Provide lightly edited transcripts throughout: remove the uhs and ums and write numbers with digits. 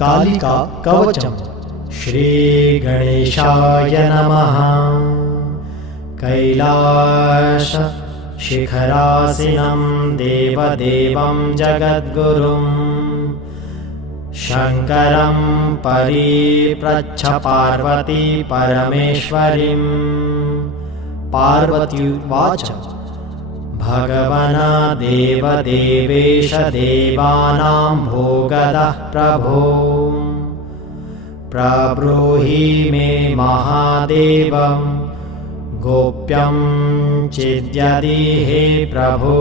कालिका कवचम्। श्रीगणेशाय नमः। कैलासशिखरासीनं देवदेवं जगद्गुरुं शङ्करं परिप्रच्छ पार्वती परमेश्वरीं। पार्वत्युवाच भगवन् देवदेवेश देवानां भोगदः प्रभो प्रब्रूहि मे महादेव गोप्यं चिद्यदि हे प्रभो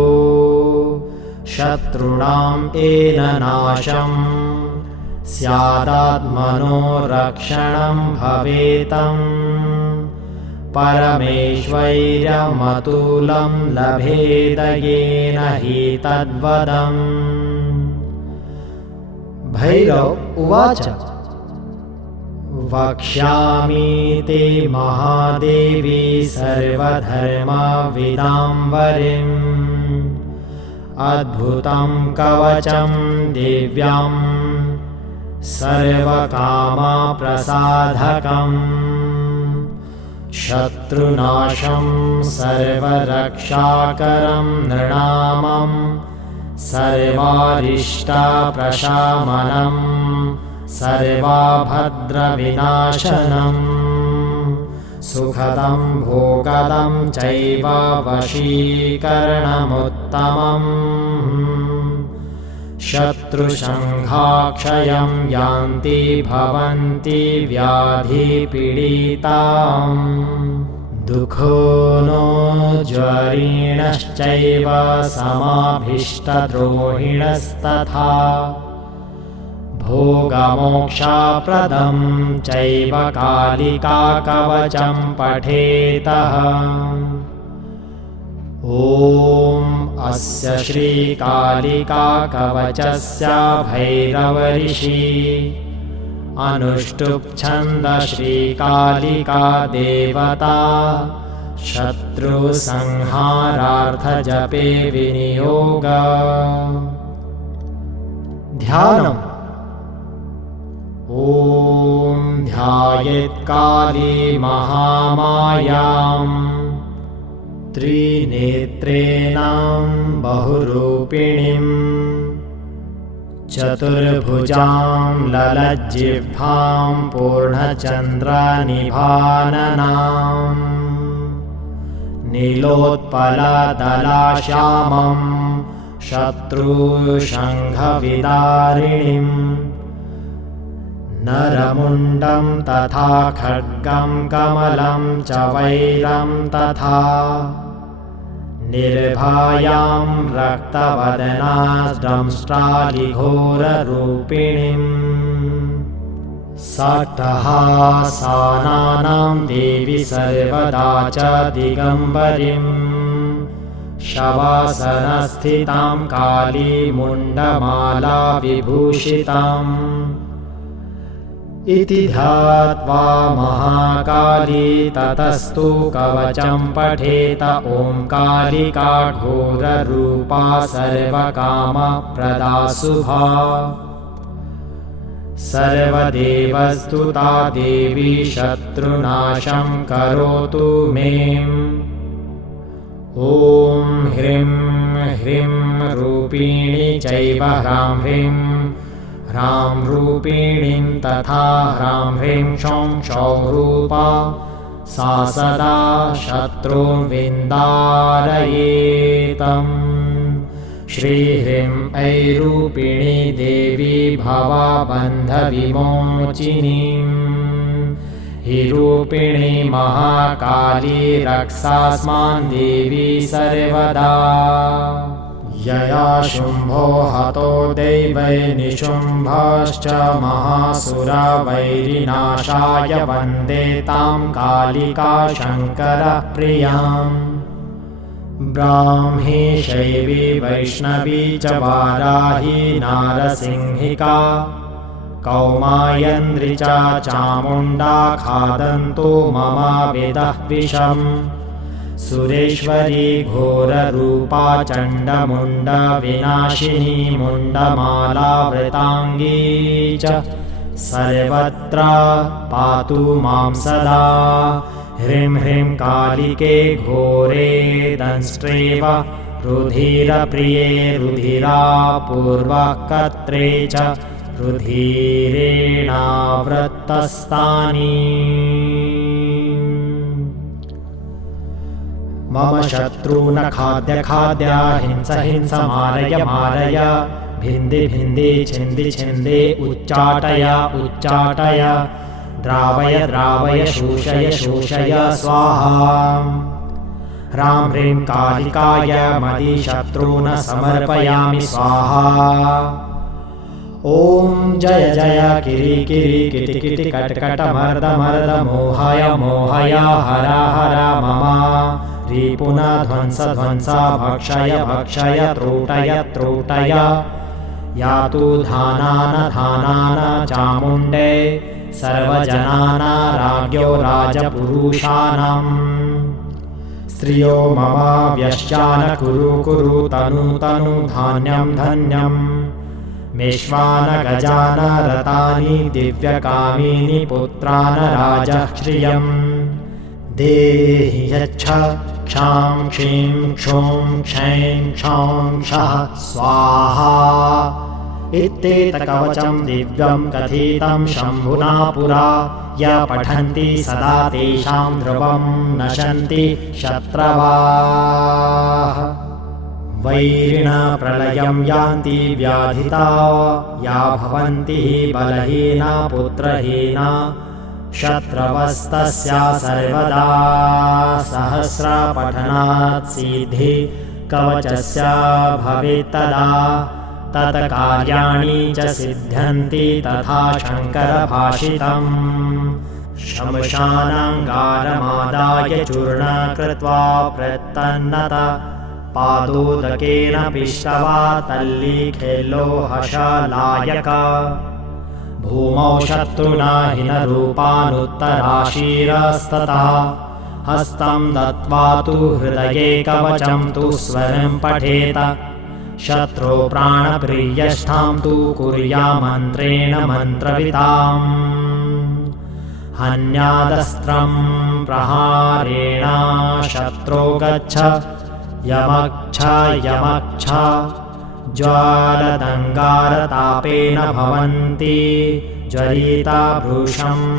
शत्रूणां येन नाशं स्यादात्मनो रक्षणं भवेतं परमेश्वैर्यमतुलं लभेद येन हि तद्वदम्। भैरव उवाच वक्ष्यामि ते महादेवी सर्वधर्मविदाम्बरीम् अद्भुतं कवचं दिव्यं सर्वकामप्रसाधकम् शत्रुनाशं सर्वरक्षाकरं नृणामं सर्वारिष्टप्रशमनं सर्वभद्रविनाशनम् सुखदं भोगदं चैव वशीकरणमुत्तमम् शत्रुसंहाक्षयं यान्ति भवन्ति व्याधिपीडिताम् दुःखो नो ज्वरिणश्चैव समाभीष्टद्रोहिणस्तथा भोगमोक्षप्रदं चैव कालिका कवचं पठेतः। ॐ अस्य श्रीकालिका कवचस्य भैरवऋषि अनुष्टुप् छन्द श्रीकालिका देवता शत्रुसंहारार्थजपे विनियोग। ध्यानम्। ॐ ध्यायेत्काली महामायां त्रिनेत्रेणां बहुरूपिणीं चतुर्भुजां ललज्जिह्वां पूर्णचन्द्रनिभाननां नीलोत्पलदलाश्यामं शत्रुशङ्खविदारिणीं नरमुण्डं तथा खड्गं कमलं च वैरं तथा निर्भयां रक्तवदनाद्रंष्ट्रालिघोररूपिणीं सट्टहासानां देवी सर्वदा च दिगम्बरीं शवासनस्थितां कालीमुण्डमाला विभूषिताम् इति ध्यात्वा महाकाली ततस्तु कवचं पठेत। ॐ कालिका घोररूपा सर्वकामप्रदा शुभा सर्वदेवस्तुता देवी शत्रुनाशं करोतु मे। ॐ ह्रीं ह्रीं रूपिणी चैव ह्रां ह्रीं ह्रां रूपिणीं तथा ह्रां ह्रीं क्षौं क्षौं रूपा सा सदा शत्रून् विन्दारयेतम्। श्रीह्रीं ऐरूपिणी देवी भवबन्धविमोचिनीं हि रूपिणी महाकाली रक्षास्मान् देवी सर्वदा। यया शुम्भो हतो दैवै निशुम्भश्च महासुरा वैरिनाशाय वन्दे तां कालिका शङ्करप्रियाम्। ब्राह्मी शैवी वैष्णवी च वाराही नारसिंहिका कौमायन्द्री च चामुण्डा खादन्तु मम विदः विषम् सुरेश्वरी घोररूपा चण्डमुण्डविनाशिनी मुण्डमालावृताङ्गी च सर्वत्र पातु मां सदा। ह्रीं ह्रीं कालिके घोरे दंष्ट्रेव रुधिरप्रिये रुधिरापूर्वकर्त्रे च रुधिरेणावृत्तस्तानि। मम शत्रून् खाद्य खाद्य हिंस हिंस मारय मारय भिन्धि भिन्धि छिन्दि छिन्दि उच्चाटय उच्चाटय द्रावय द्रावय शोषय शोषय स्वाहा। ह्रां ह्रीं कालिकाय मदिशत्रून् समर्पयामि स्वाहा। ॐ जय जय किरि किरि किटि किटि कट कट मर्द मर्द मोहय मोहय हर हर मम रिपुन ध्वंस ध्वंस भक्षय भक्षय त्रोटय त्रोटय यातु धानान धानान चामुण्डे सर्वजनान राज्ञो राजपुरुषाणाम्। स्त्रियो मम व्यश्चान कुरु कुरु तनु तनु धान्यं धन्यम्। मेष्वान गजान रतानि दिव्यकामिनि पुत्रान् राजः श्रियम्। देहि यच्छ क्षां क्षीं क्षूं क्षैं क्षौं क्षः स्वाहा। इत्येतत्कवचं दिव्यं कथितं शम्भुना पुरा य पठन्ति सदा तेषां ध्रुवं नशन्ति शत्रवः। वैरिणप्रलयं यान्ति व्याधिता या भवन्ति बलहीना पुत्रहीना शत्रवस्तस्या सर्वदा। सहस्रपठनात् सिद्धि कवचस्य भवेत्तदा तत्कार्याणि च सिद्ध्यन्ति तथा शङ्करभाषितम्। शमशानाङ्गारमादाय चूर्ण कृत्वा प्रतन्नत पादोदकेन पिष्टवा तल्लीखेलोहशलायक। भूमौ शत्रुना हिनरूपानुत्तराशीरस्ततः हस्तं दत्त्वा तु हृदये कवचं तु स्वरं पठेत। शत्रो प्राणप्रियष्ठां तु कुर्यामन्त्रेण मन्त्रविताम्। हन्यादस्त्रं प्रहारेण शत्रो गच्छ यमक्ष यमक्ष ज्वालदङ्गारतापेन भवन्ति ज्वलिता भृशम्।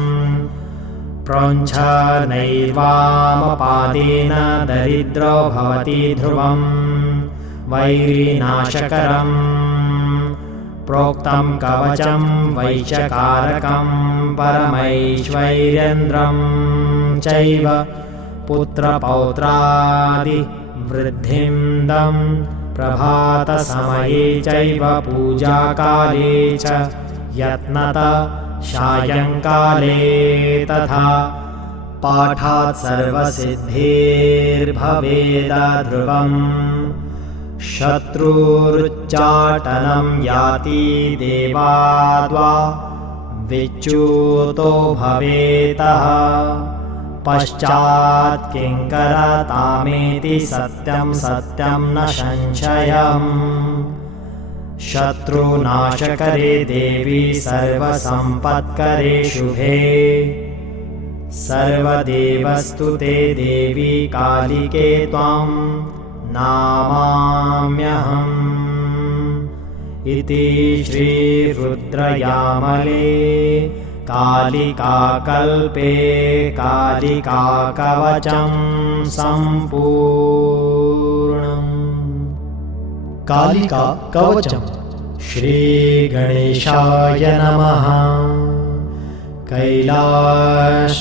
प्रोञ्छ नैवामपादेन दरिद्रो भवति ध्रुवम् वैरिनाशकरम्। प्रोक्तं कवचं वैशकारकं परमैश्वर्येन्द्रं चैव पुत्रपौत्रादिवृद्धिं प्रभातसमये चैव पूजाकाले च यत्नत सायङ्काले तथा। पाठात् सर्वसिद्धिर्भवेद ध्रुवम्। शत्रुरुच्चाटनं याति देवाद्वा विच्युतो भवेतः। पश्चात् किङ्करतामेति सत्यं सत्यं न संशयम्। शत्रुनाशकरे देवी सर्वसम्पत्करे शुभे सर्वदेवस्तुते देवी कालिके त्वां नामाम्यहम्। इति श्रीरुद्रयामले कालिकाकल्पे कालिकाकवचं सम्पूर्णम्। कालिका कवचम्। श्रीगणेशाय नमः। कैलास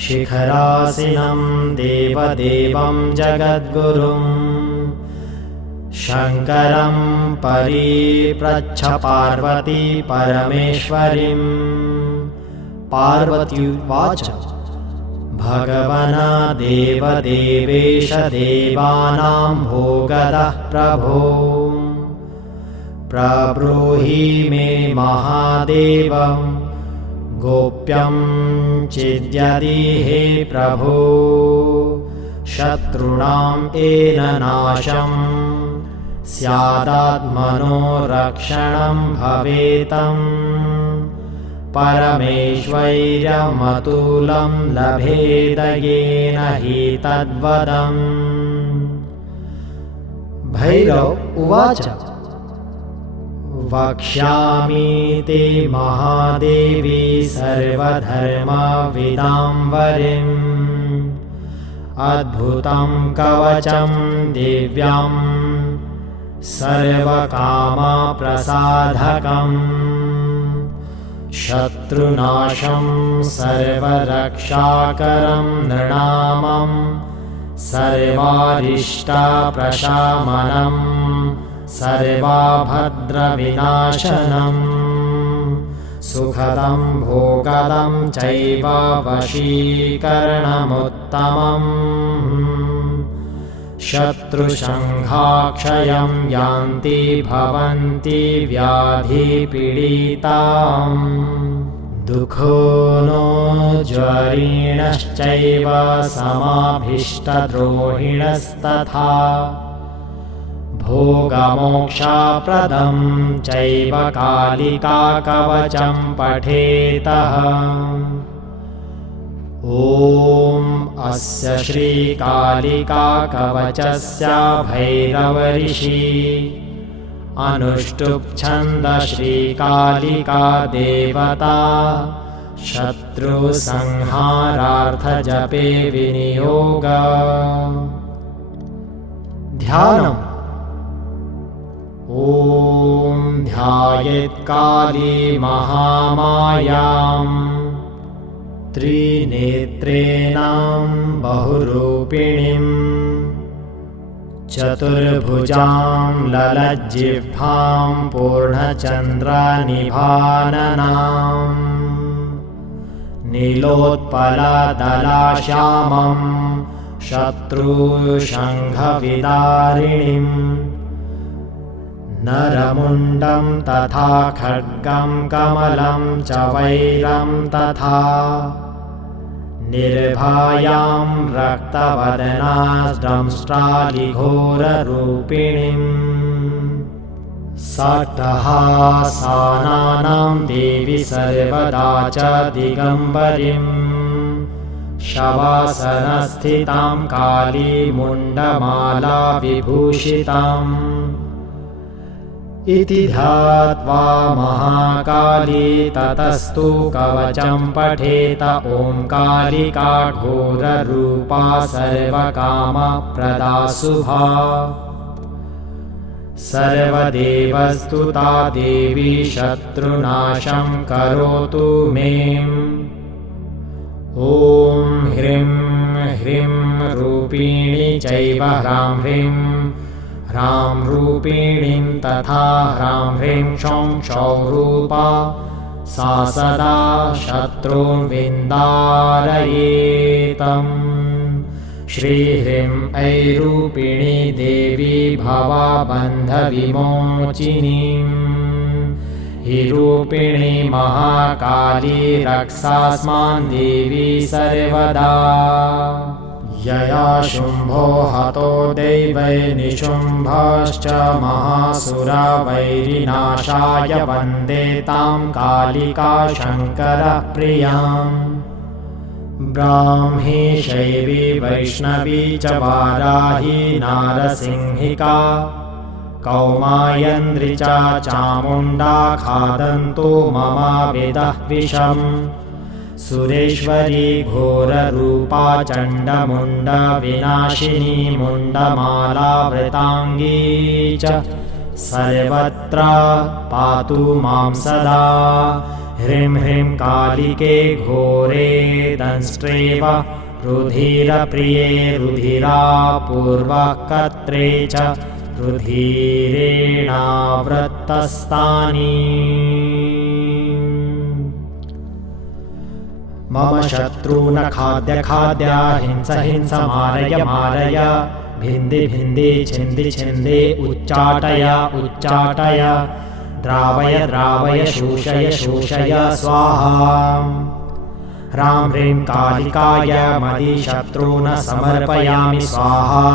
शिखरासीनं देवदेवं जगद्गुरुं शङ्करं परिप्रच्छ पार्वती परमेश्वरीं। पार्वत्युवाच भगवन् देवदेवेश देवानां भोगदः प्रभो प्रब्रूहि मे महादेव गोप्यं चिद्यदि हे प्रभो शत्रूणां येन नाशं स्यादात्मनो रक्षणं भवेतं परमेश्वैर्यमतुलं लभेद येन हि तद्वदम्। भैरव उवाच वक्ष्यामि ते महादेवी सर्वधर्मविदां वरीम् अद्भुतं कवचं दिव्यं सर्वकामप्रसाधकम् शत्रुनाशं सर्वरक्षाकरं नृणामं सर्वारिष्टप्रशमनं सर्वभद्रविनाशनम् सुखदं भोगदं चैव वशीकरणमुत्तमम् शत्रुसंहाक्षयं यान्ति भवन्ति व्याधिपीडिताम् दुःखो नो ज्वरीणश्चैव समाभीष्टद्रोहिणस्तथा भोगमोक्षप्रदं चैव कालिकाकवचं पठेतः। ॐ अस्य श्रीकालिकाकवचस्य भैरवऋषि अनुष्टुप् श्रीकालिका देवता शत्रुसंहारार्थजपे विनियोग। ध्यानम्। ॐ ध्यायेत्काली महामायां त्रिनेत्रेणां बहुरूपिणीं चतुर्भुजां ललज्जिह्वां पूर्णचन्द्रनिभाननां नीलोत्पलदलाश्यामं शत्रुशङ्खविदारिणीम् नरमुण्डं तथा खड्गं कमलं च वैरं तथा निर्भयां रक्तवदनास्त्रंष्ट्रालिघोररूपिणीम् सट्टहासानां देवी सर्वदा च दिगम्बरीं शवासनस्थितां कालीमुण्डमाला विभूषिताम् इति ध्यात्वा महाकाली ततस्तु कवचं पठेत ओंकारिका घोररूपा सर्वकामप्रदा शुभा सर्वदेवस्तुता देवी शत्रुनाशं करोतु मे। ॐ ह्रीं ह्रीं रूपिणी चैव ह्रां ह्रीं ह्रां रूपिणीं तथा ह्रां ह्रीं क्षौं क्षौं रूपा सा सदा शत्रून् विन्दारयेतम्। श्रीह्रीं ऐरूपिणी देवी भवबन्धविमोचिनीं हि रूपिणी महाकाली रक्षास्मान् देवी सर्वदा। यया शुम्भो हतो दैवै निशुम्भश्च महासुरा वैरिनाशाय वन्दे तां कालिका शङ्करप्रियाम्। ब्राह्मी शैवी वैष्णवी च वाराही नारसिंहिका कौमायन्द्री च चामुण्डा खादन्तु मम वेदः विषम्। सुरेश्वरी घोररूपा चण्डमुण्डविनाशिनी मुण्डमालावृताङ्गी च सर्वत्र पातु मां सदा। ह्रीं ह्रीं कालिके घोरे दंष्ट्रेव रुधिरप्रिये रुधिरापूर्वकर्त्रे च रुधिरेणावृत्तस्तानि। मम शत्रून् खाद्य खाद्य हिंस हिंस मारय मारय भिन्धि भिन्धि छिन्दि छिन्दि उच्चाटय उच्चाटय द्रावय द्रावय शोषय शोषय स्वाहा। ह्रां ह्रीं कालिकाय मदिशत्रून् समर्पयामि स्वाहा।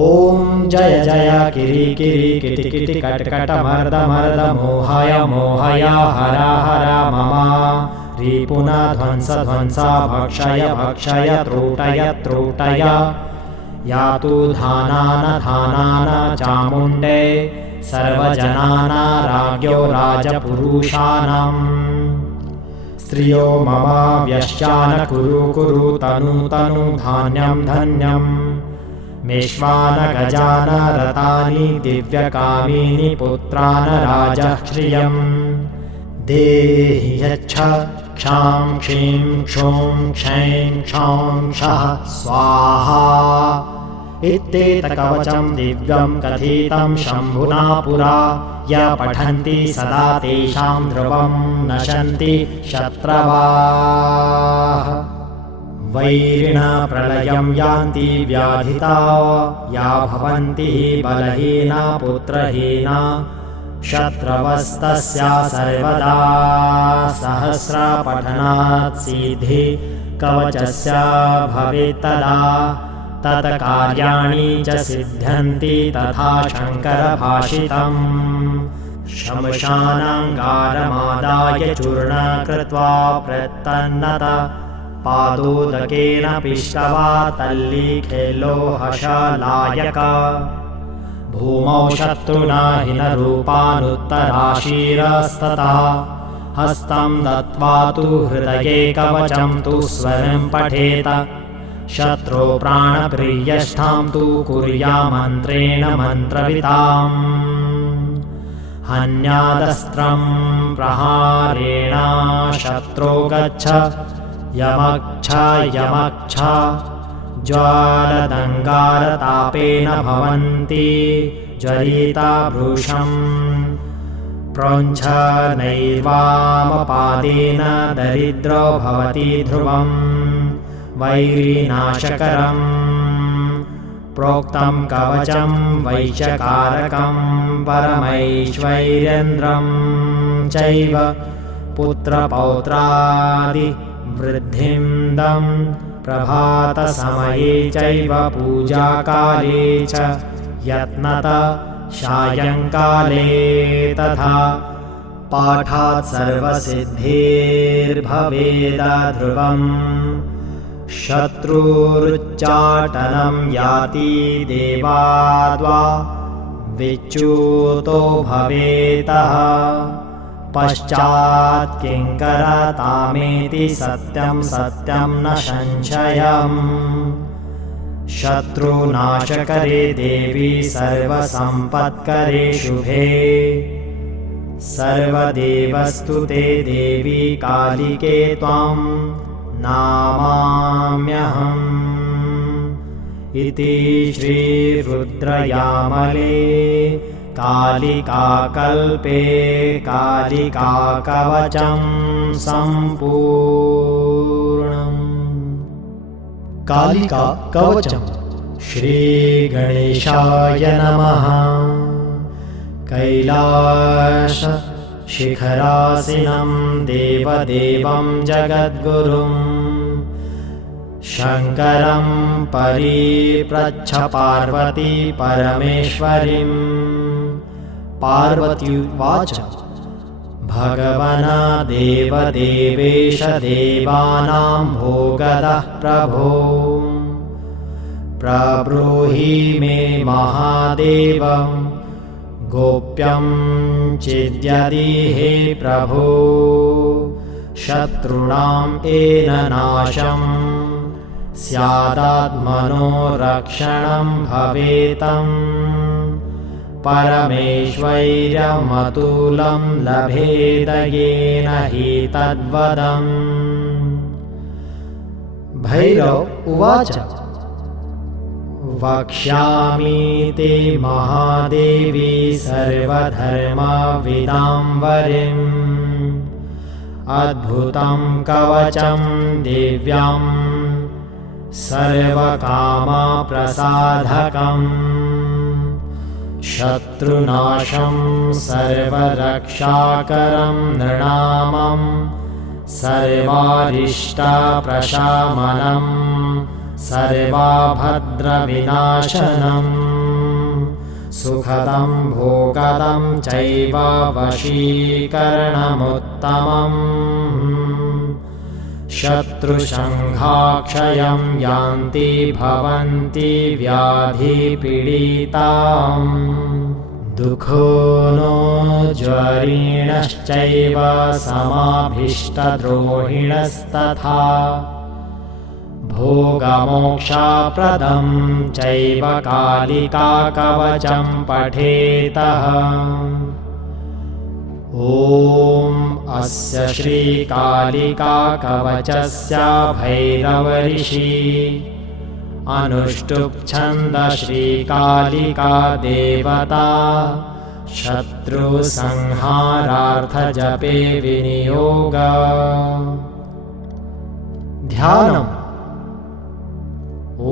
ॐ जय जय किरि किरि किटि किटि कट कट मर्द मर्द मोहय मोहय हर हर मम रिपुन ध्वंस ध्वंस भक्षय भक्षय त्रूटय त्रूटय यातु धानान धानान चामुण्डे सर्वजनान राज्ञो राजपुरुषाणाम् स्त्रियो मम व्यश्चान कुरु कुरु तनु तनु धान्यं धन्यम् मेष्वान गजान रतानि दिव्यकामीनि पुत्रान् राजः श्रियम् देहि यच्छ क्षां क्षीं क्षूं क्षैं क्षौं क्षः स्वाहा इत्येतत्कवचं दिव्यं कथितं शम्भुना पुरा य पठन्ति सदा तेषां ध्रुवं नशन्ति शत्रवः वैरिणा प्रलयं यान्ति व्याधिता या भवन्ति बलहीना पुत्रहीना शत्रवस्तस्या सर्वदा सहस्रपठनात् सिद्धि कवचस्य भवेत्तदा तत्कार्याणि च सिद्ध्यन्ति तथा शङ्करभाषितम् शमशानाङ्गारमादाय चूर्ण कृत्वा प्रतन्नत पादोदकेन पिष्टवा तल्लीखेलोहशलायक भूमौ शत्रुना हिनरूपानुत्तराशीरस्ततः हस्तं दत्त्वा तु हृदये कवचं तु स्वरं पठेत शत्रो प्राणप्रियष्ठां तु कुर्यामन्त्रेण मन्त्रविताम् हन्यादस्त्रं प्रहारेण शत्रो गच्छ यमक्ष यमक्ष ज्वालदङ्गारतापेन भवन्ति ज्वलिता भृशम् प्रोञ्छ नैवामपादेन दरिद्रो भवति ध्रुवम् वैरिनाशकरम् प्रोक्तं कवचं वैशकारकं परमैश्वर्येन्द्रं चैव पुत्रपौत्रादि वृद्धिन्दं प्रभातसमये चैव पूजाकाले च यत्नत सायङ्काले तथा पाठात् सर्वसिद्धिर्भवेद ध्रुवम् शत्रुरुच्चाटनं याति देवाद्वा विच्युतो भवेतः पश्चात् किङ्करतामेति सत्यं सत्यं न संशयम् शत्रुनाशकरे देवी सर्वसम्पत्करे शुभे सर्वदेवस्तुते देवी कालिके त्वां नामाम्यहम् इति श्रीरुद्रयामले कालिकाकल्पे कालिकाकवचं सम्पूर्णम्। कालिकाकवचं श्रीगणेशाय नमः। कैलासशिखरासीनं देवदेवं जगद्गुरुं शङ्करं परिप्रच्छ पार्वती परमेश्वरीं। पार्वत्युवाच भगवन् देवदेवेश देवानां भोगदः प्रभो प्रब्रूहि मे महादेव गोप्यं चिद्यति हे प्रभो शत्रूणां येन नाशं स्यादात्मनो रक्षणं भवेतम् परमेश्वर्यमतुलं लभेद येन हि तद्वदम्। भैरव उवाच वक्ष्यामि ते महादेवी सर्वधर्मविदाम्बरीम् अद्भुतं कवचं दिव्यं सर्वकामप्रसाधकम् शत्रुनाशं सर्वरक्षाकरं नृणामं सर्वारिष्टप्रशमनम् सर्वाभद्रविनाशनम् सुखदं भोगदं चैव वशीकरणमुत्तमम् शत्रुसंहाक्षयं यान्ति भवन्ति व्याधिपीडिताम् दुःखो नो ज्वरीणश्चैव समाभीष्टद्रोहिणस्तथा भोगमोक्षप्रदं चैव कालिकाकवचं पठेतः ॐ अस्य श्रीकालिकाकवचस्य भैरवऋषि अनुष्टुप् श्रीकालिका देवता शत्रुसंहारार्थजपे विनियोग ध्यानम्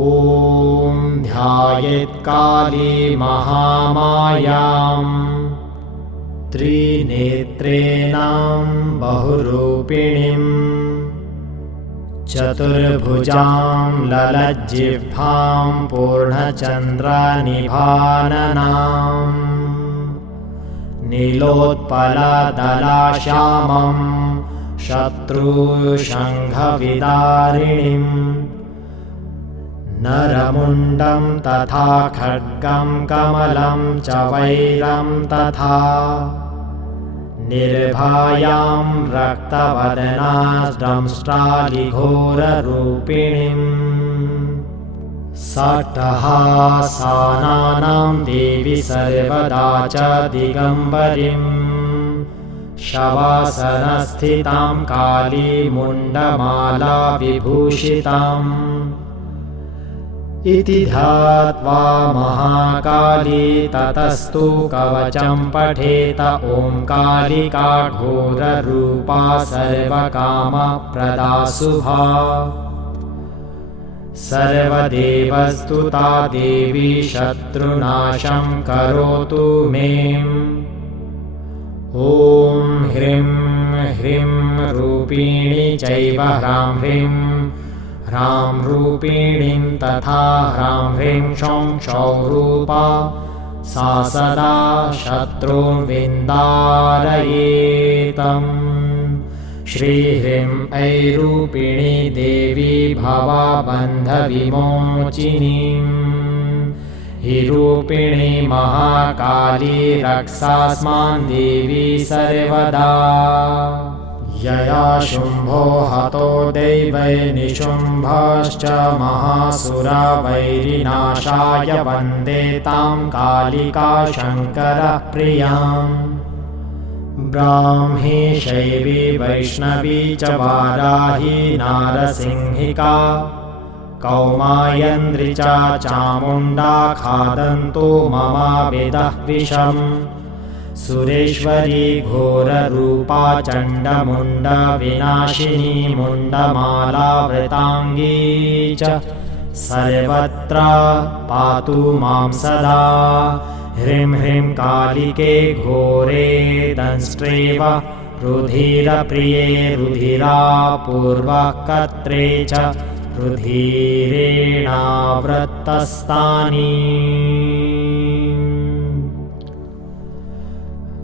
ॐ ध्यायेत्काली महामायां त्रिनेत्रेणां बहुरूपिणीं चतुर्भुजां ललज्जिह्वां पूर्णचन्द्रनिभाननां नीलोत्पलदलाश्यामं शत्रुशङ्खविदारिणीम् नरमुण्डं तथा खड्गं कमलं च वैरं तथा निर्भयां रक्तवदनाद्रंष्ट्रालिघोररूपिणीं सटहासानां देवी सर्वदा च दिगम्बरीं शवासनस्थितां कालीमुण्डमाला विभूषिताम् इति ध्यात्वा महाकाली ततस्तु कवचं पठेत ओंकारिका घोररूपा सर्वकामप्रदा शुभा सर्वदेवस्तुता देवी शत्रुनाशं करोतु मे ॐ ह्रीं ह्रीं रूपिणी चैव ह्रां ह्रीं ह्रां रूपिणीं तथा ह्रां ह्रीं क्षौं क्षौं रूपा सा सदा शत्रून् विन्दारयेतम् श्रीह्रीं ऐरूपिणी देवी भवबन्धविमोचिनीं हि रूपिणी महाकाली रक्षास्मान् देवी सर्वदा यया शुम्भो हतो दैवै निशुम्भश्च महासुरा वैरिनाशाय वन्दे तां कालिका शङ्करप्रियाम् ब्राह्मी शैवी वैष्णवी च वाराही नारसिंहिका कौमायन्द्री च चामुण्डा खादन्तु मम वेदः विषम् सुरेश्वरी घोररूपा चण्डमुण्डविनाशिनी मुण्डमालावृताङ्गी च सर्वत्र पातु मां सदा ह्रीं ह्रीं कालिके घोरे दंष्ट्रेव रुधिरप्रिये रुधिरापूर्वकर्त्रे च रुधिरेणावृत्तस्तानि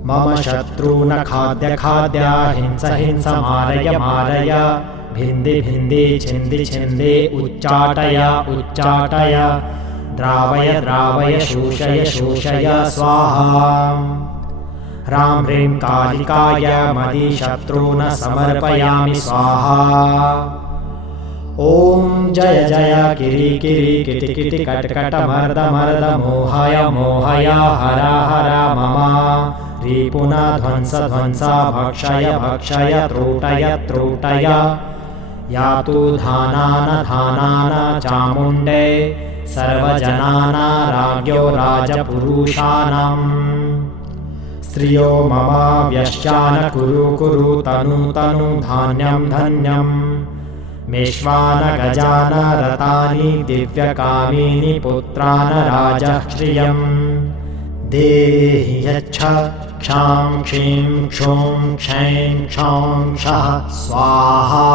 मम शत्रून् खाद्य खाद्य हिंस हिंस मारय मारय भिन्धि भिन्धि छिन्दि छिन्दि उच्चाटय उच्चाटय द्रावय द्रावय शोषय शोषय स्वाहा ह्रां ह्रीं कालिकाय मदि शत्रून् समर्पयामि स्वाहा ॐ जय जय किरि किरि किटि किटि कट कट मर्द मर्द मोहय मोहय हर हर मम रिपुन ध्वंस ध्वंस भक्षय भक्षय त्रोटय त्रोटय यातु धानान धानान चामुण्डे सर्वजनान राज्ञो राजपुरुषाणाम् स्त्रियो मम व्यश्चान कुरु कुरु तनु तनु धान्यं धन्यम् मेष्वान गजान रतानि दिव्यकामिनि पुत्रान् राजः श्रियम् देहि यच्छ क्षां क्षीं क्षूं क्षैं क्षौं क्षः स्वाहा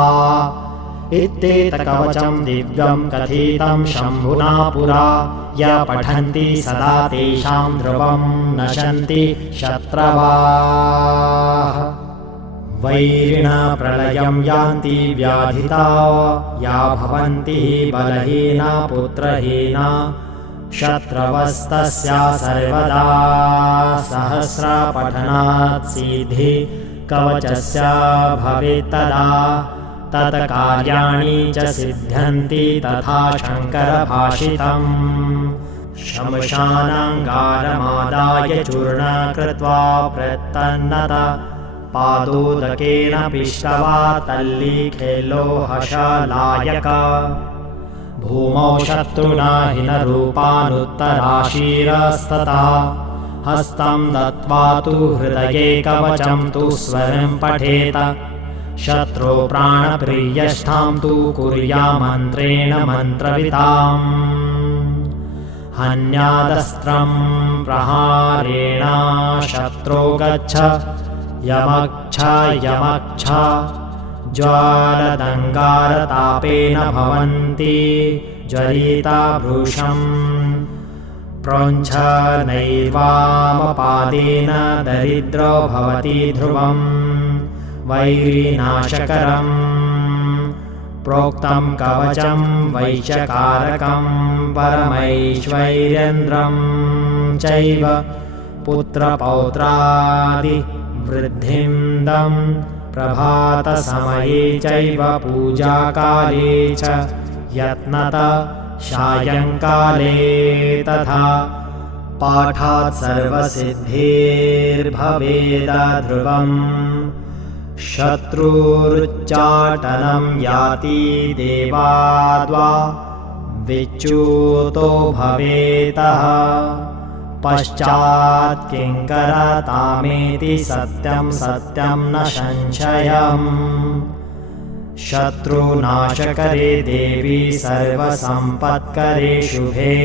इत्येतत्कवचं दिव्यं कथितं शम्भुना पुरा य पठन्ति सदा तेषां ध्रुवं नशन्ति शत्रवाः वैरिणा प्रलयं यान्ति व्याधिता या भवन्ति बलहीना पुत्रहीना शत्रवस्तस्या सर्वदा सहस्रपठनात् सिद्धि कवचस्य भवेत्तदा तत्कार्याणि च सिद्ध्यन्ति तथा शङ्करभाषितम् शमशानाङ्गारमादाय चूर्ण कृत्वा प्रतन्नत पादोदकेन पिष्टवा तल्लीखेलोहशलायक भूमौ शत्रुना हिनरूपानुत्तराशीरस्तथा हस्तं दत्त्वा तु हृदये कवचं तु स्वरं पठेत शत्रो प्राणप्रियष्ठां तु कुर्यामन्त्रेण मन्त्रविताम् हन्यादस्त्रं प्रहारेण शत्रो गच्छ यमक्ष यमक्ष ज्वालदङ्गारतापेन भवन्ति ज्वलिता भृशम् प्रोञ्छ नैवामपादेन दरिद्रो भवति ध्रुवम् वैरिनाशकरम् प्रोक्तं कवचं वैश्यकारकं परमैश्वर्येन्द्रं चैव पुत्रपौत्रादिवृद्धिन्दं प्रभातसमये चैव पूजाकाले च यत्नत सायङ्काले तथा पाठात् सर्वसिद्धिर्भवेद ध्रुवम् शत्रुरुच्चाटनं याति देवाद्वा विच्युतो भवेतः पश्चात् किङ्करतामेति सत्यं सत्यं न संशयम् शत्रुनाशकरे देवी सर्वसम्पत्करे शुभे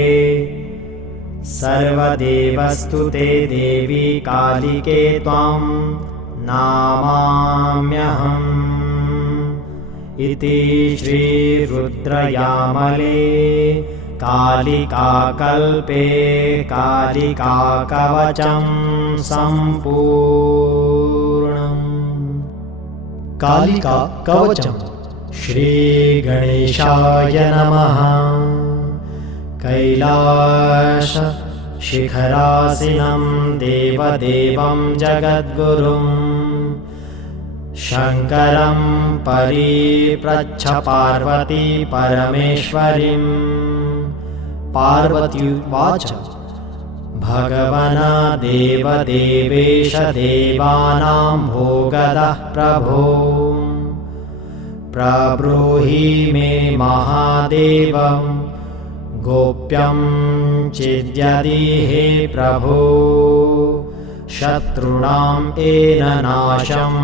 सर्वदेवस्तुते देवी कालिके त्वां नामाम्यहम् इति श्रीरुद्रयामले कालिकाकल्पे कालिकाकवचं सम्पूर्णम्। कालिकाकवचं श्रीगणेशाय नमः। कैलासशिखरासीनं देवदेवं जगद्गुरुं शङ्करं परिप्रच्छ पार्वती परमेश्वरीं। पार्वत्युवाच भगवन् देवदेवेश देवानां भोगदः प्रभो प्रब्रूहि मे महादेव गोप्यं चिद्यदि हे प्रभो शत्रूणां येन नाशं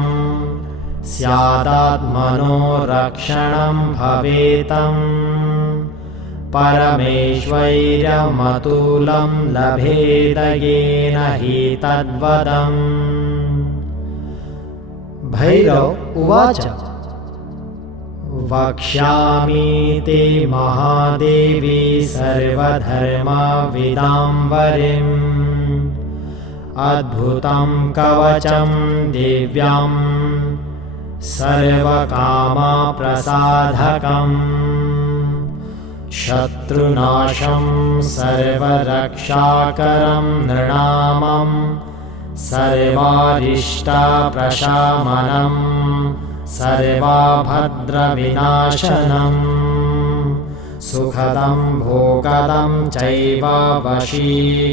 स्यादात्मनो रक्षणं भवेतम् परमेश्वैर्यमतुलं लभेद येन हि तद्वदम्। भैरव उवाच वक्ष्यामि ते महादेवी सर्वधर्मविदाम्बरीम् अद्भुतं कवचं दिव्यां सर्वकामप्रसाधकम् शत्रुनाशं सर्वरक्षाकरं नृणामं सर्वारिष्टप्रशमनं सर्वभद्रविनाशनं सुखदं भोगदं चैव वशीकरणमुत्तमम्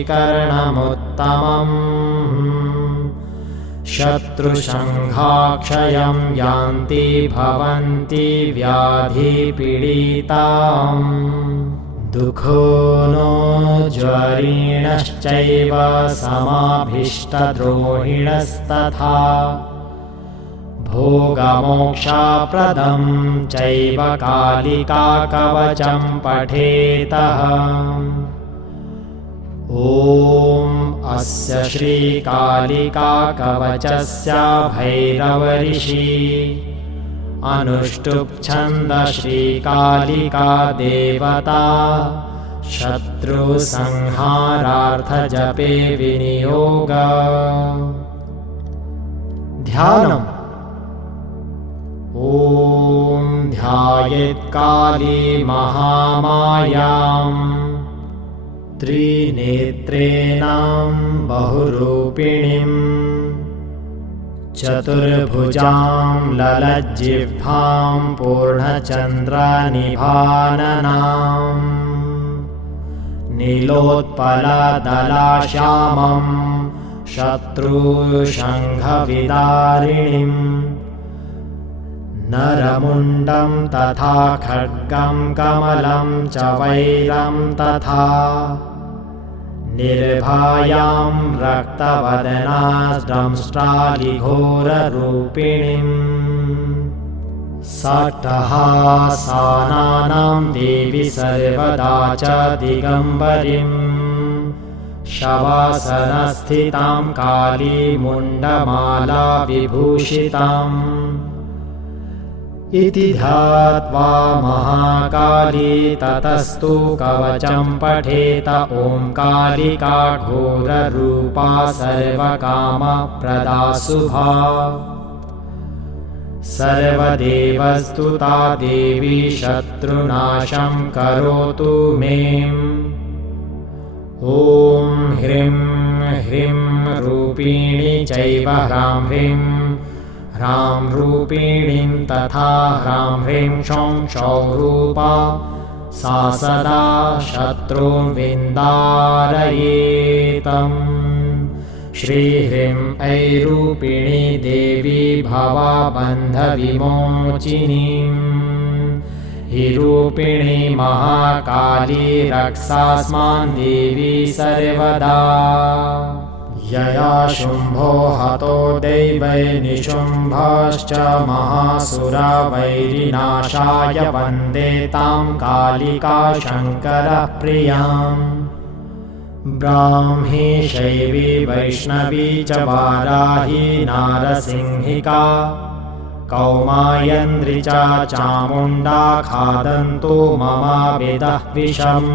शत्रुसङ्घाक्षयं यान्ति भवन्ति व्याधिपीडिताम् दुःखो नो ज्वरिणश्चैव समाभीष्टद्रोहिणस्तथा भोगमोक्षप्रदं चैव कालिकाकवचं पठेतः ॐ अस्य श्रीकालिकाकवचस्य भैरवऋषि अनुष्टुप्छन्द श्रीकालिका देवता शत्रुसंहारार्थजपे विनियोग। ध्यानम्। ॐ ध्यायेत्काली महामायां त्रिनेत्रेणां बहुरूपिणीं चतुर्भुजां ललज्जिह्वां पूर्णचन्द्रनिभाननां नीलोत्पलदलाश्यामं शत्रुशङ्खविदारिणीं नरमुण्डं तथा खड्गं कमलं च वैरं तथा निर्भायां रक्तवदनाद्रंष्ट्रालिघोररूपिणीं सट्टहासानां देवी सर्वदा च दिगम्बरीं शवासनस्थितां कालीमुण्डमाला विभूषिताम् इति ध्यात्वा महाकाली ततस्तु कवचं पठेत। ॐ कालिका घोररूपा सर्वकामप्रदा शुभा सर्वदेवस्तुता देवी शत्रुनाशं करोतु मे। ॐ ह्रीं ह्रीं रूपिणी चैव ह्रां ह्रीं ह्रां रूपिणीं तथा ह्रां ह्रीं क्षौं क्षौं रूपा सा सदा शत्रून् विन्दारयेतम्। श्रीह्रीं ऐरूपिणी देवी भवबन्धविमोचिनीं हि रूपिणी महाकाली रक्षास्मान् देवी सर्वदा। यया शुम्भो हतो दैवै निशुम्भश्च महासुरा वैरिनाशाय वन्दे तां कालिका शङ्करप्रियाम्। ब्राह्मी शैवी वैष्णवी च वाराही नारसिंहिका कौमायन्द्री च चामुण्डा खादन्तु मम वेदः विषम्।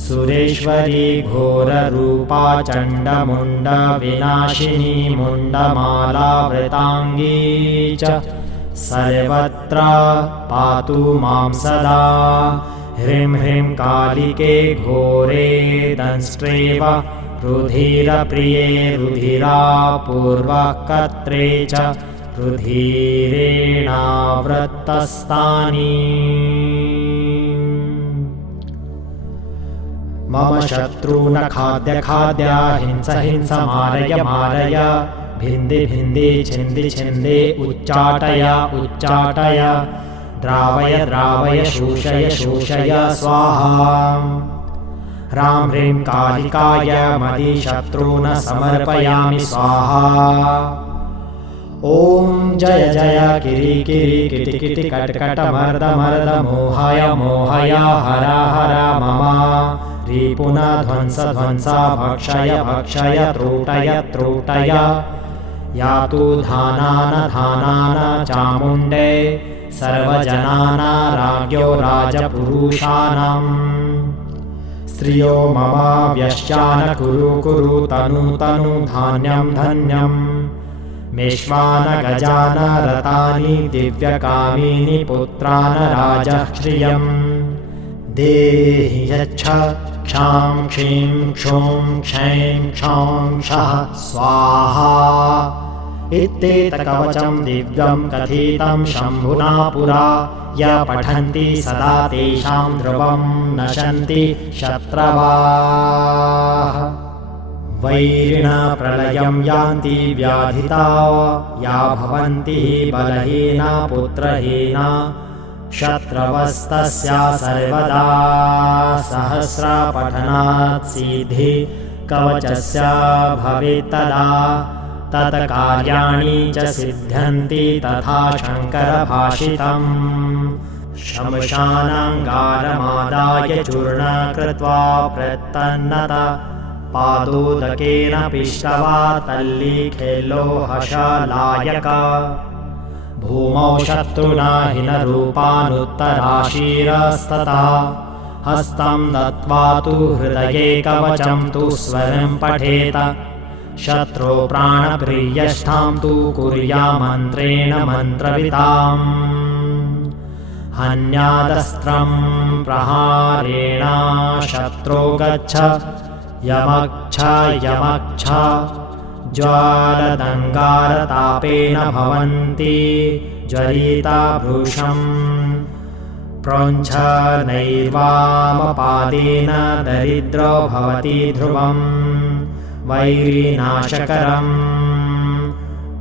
सुरेश्वरी घोररूपा चण्डमुण्डविनाशिनी मुण्डमालावृताङ्गी च सर्वत्र पातु मां सदा। ह्रीं ह्रीं कालिके घोरे दंष्ट्रेव रुधिरप्रिये रुधिरापूर्वकर्त्रे च रुधिरेणावृत्तस्तानि। मम शत्रून् खाद्य खाद्य हिंस हिंस मारय मारय भिन्धि भिन्धि छिन्दि छिन्दि उच्चाटय उच्चाटय द्रावय द्रावय शोषय शोषय स्वाहा। ह्रां ह्रीं कालिकाय मदिशत्रून् समर्पयामि स्वाहा। ॐ जय जय किरि किरि किटि किटि कट कट मर्द मर्द मोहय मोहय हर हर मम रिपुन ध्वंस ध्वंस भक्षय भक्षय त्रूटय त्रूटय यातु धानान धानान चामुण्डे सर्वजनाना राज्ञो राजपुरुषाणाम्। स्त्रियो मम व्यश्चान कुरु कुरु तनु तनु धान्यं धन्यम्। मेष्वान गजान रतानि दिव्यकामिनि पुत्रान् राजश्रियम्। देहि यच्छ क्षां क्षीं क्षूं क्षैं क्षौं क्षः स्वाहा। इत्येतत्कवचं दिव्यं कथितं शम्भुना पुरा य पठन्ति सदा तेषां ध्रुवं नशन्ति शत्रवः। वैरिणा प्रलयं यान्ति व्याधिता या भवन्ति बलहीना पुत्रहीना शत्रवस्तस्या सर्वदा। सहस्रपठनात् सिद्धि कवचस्य भवेत्तदा तत्कार्याणि च सिद्ध्यन्ति तथा शङ्करभाषितम्। शमशानाङ्गारमादाय चूर्ण कृत्वा प्रतन्नत पादोदकेन पिष्टवा तल्लीखेल्लोहशलायक भूमौ शत्रुना हिनरूपानुत्तराशीरस्तथा हस्तं दत्त्वा तु हृदये कवचं तु स्वयं पठेत शत्रो प्राणप्रियष्ठां तु कुर्यामन्त्रेण मन्त्रविताम् हन्यादस्त्रं प्रहारेण शत्रो गच्छ यमक्ष यमक्ष ज्वालदङ्गारतापेन भवन्ति ज्वलिता भृशम् प्रोञ्छ नैर्वामपादेन दरिद्रो भवति ध्रुवम् वैरिनाशकरम्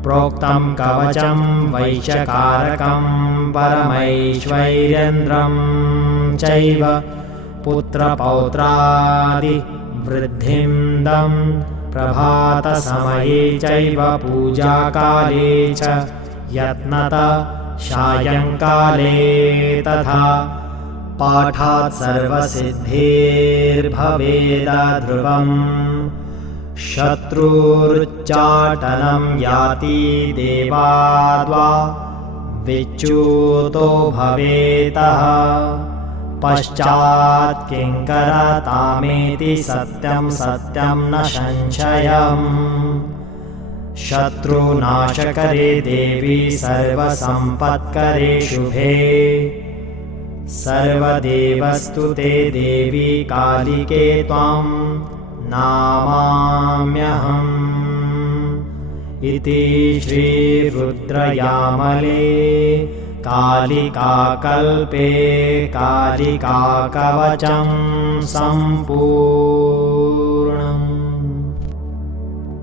प्रोक्तं कवचं वैशकारकं परमैश्वर्येन्द्रं चैव पुत्रपौत्रादिवृद्धिं प्रभातसमये चैव पूजाकाले च यत्नत सायङ्काले तथा पाठात् सर्वसिद्धिर्भवेद ध्रुवम् शत्रुरुच्चाटनं याति देवाद्वा विच्युतो भवेतः पश्चात् किङ्करतामेति सत्यं सत्यं न संशयम् शत्रुनाशकरे देवी सर्वसम्पत्करे शुभे सर्वदेवस्तुते देवी कालिके त्वां नामाम्यहम् इति श्रीरुद्रयामले कालिकाकल्पे कालिकाकवचं सम्पूर्णम्।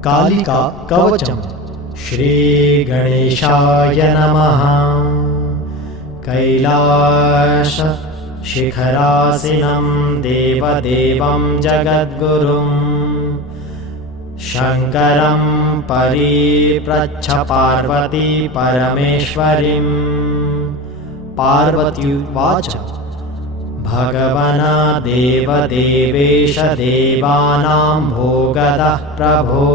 कालिका कवचम्। श्रीगणेशाय नमः। कैलास शिखरासीनं देवदेवं जगद्गुरुं शङ्करं परिप्रच्छ पार्वती परमेश्वरीं। पार्वत्युवाच भगवन् देवदेवेश देवानां भोगदः प्रभो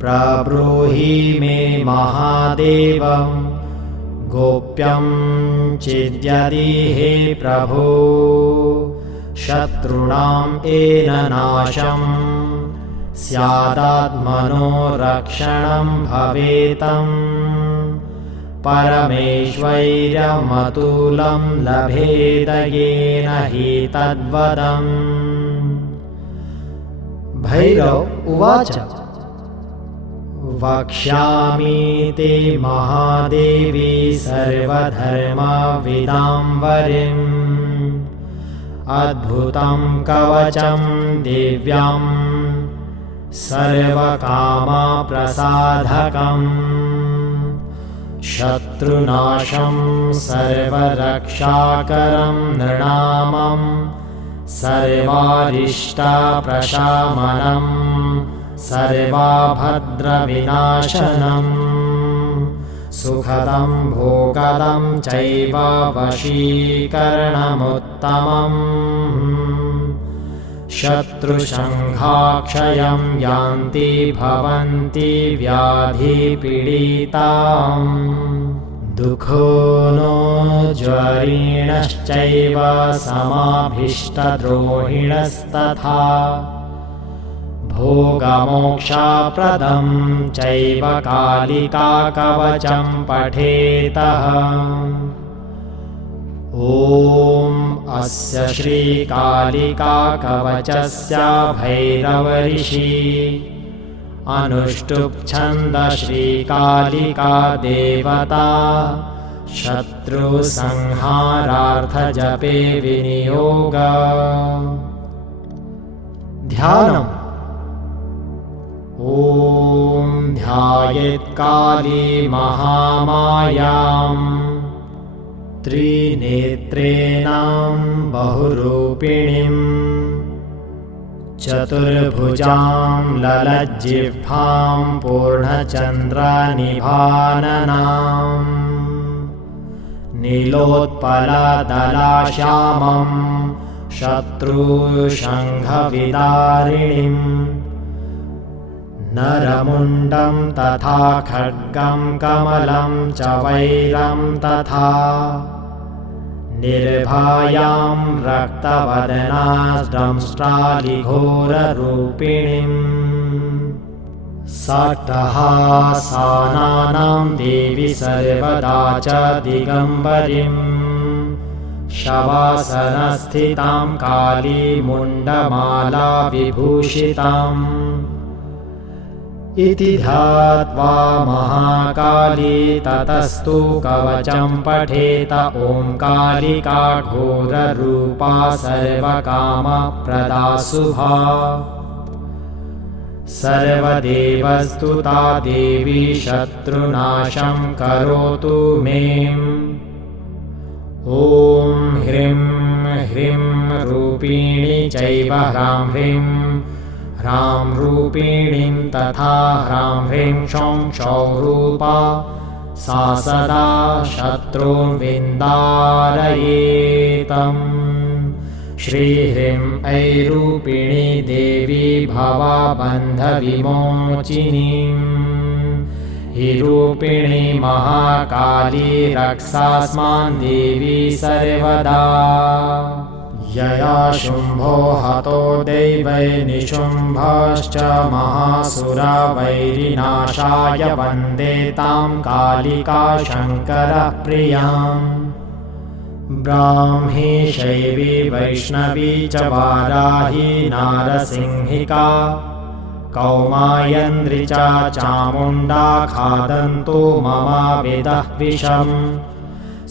प्रब्रूहि मे महादेव गोप्यं चिद्यदि हे प्रभो शत्रूणां येन नाशं स्यादात्मनो रक्षणं भवेतं परमेश्वर्यमतुलं लभेद येन हि तद्वदम्। भैरव उवाच वक्ष्यामि ते महादेवी सर्वधर्मविदाम्बरीम् अद्भुतं कवचं दिव्यं सर्वकामप्रसाधकम् शत्रुनाशं सर्वरक्षाकरं नृणामं सर्वारिष्टप्रशमनम् सर्वाभद्रविनाशनम् सुखदं भोगदं चैव वशीकरणमुत्तमम् शत्रुसंहाक्षयं यान्ति भवन्ति व्याधिपीडिताम् दुःखो नो ज्वरिणश्चैव समाभीष्टद्रोहिणस्तथा भोगमोक्षप्रदं चैव कालिकाकवचं पठेतः। ॐ अस्य श्रीकालिकाकवचस्य भैरवऋषि अनुष्टुप् श्रीकालिका देवता शत्रुसंहारार्थजपे विनियोग। ध्यानम्। ॐ ध्यायेत्काली महामायां त्रिनेत्रेणां बहुरूपिणीं चतुर्भुजां ललज्जिह्वां पूर्णचन्द्रनिभाननां नीलोत्पलदलाश्यामं शत्रुशङ्खविदारिणीम् नरमुण्डं तथा खड्गं कमलं च वैरं तथा निर्भायां रक्तवदनास्त्रंष्ट्रालिघोररूपिणीम् सट्टहासानां देवी सर्वदा च दिगम्बरीं शवासनस्थितां कालीमुण्डमाला विभूषिताम् इति ध्यात्वा महाकाली ततस्तु कवचं पठेत ओंकारिका घोररूपा सर्वकामप्रदा शुभा सर्वदेवस्तुता देवी शत्रुनाशं करोतु मे। ॐ ह्रीं ह्रीं रूपिणी चैव ह्रां ह्रीं ह्रां रूपिणीं तथा ह्रां ह्रीं क्षौं क्षौं रूपा सा सदा शत्रून् विन्दारयेतम्। श्रीह्रीं ऐरूपिणी देवी भवबन्धविमोचिनीम् हि महाकाली रक्षास्मान् देवी सर्वदा। यया शुम्भो हतो दैवै निशुम्भश्च महासुरा वैरिनाशाय वन्दे तां कालिका शङ्करप्रियाम्। ब्राह्मी शैवी वैष्णवी च वाराही नारसिंहिका कौमायन्द्री च चामुण्डा खादन्तु मम वेदः विषम्।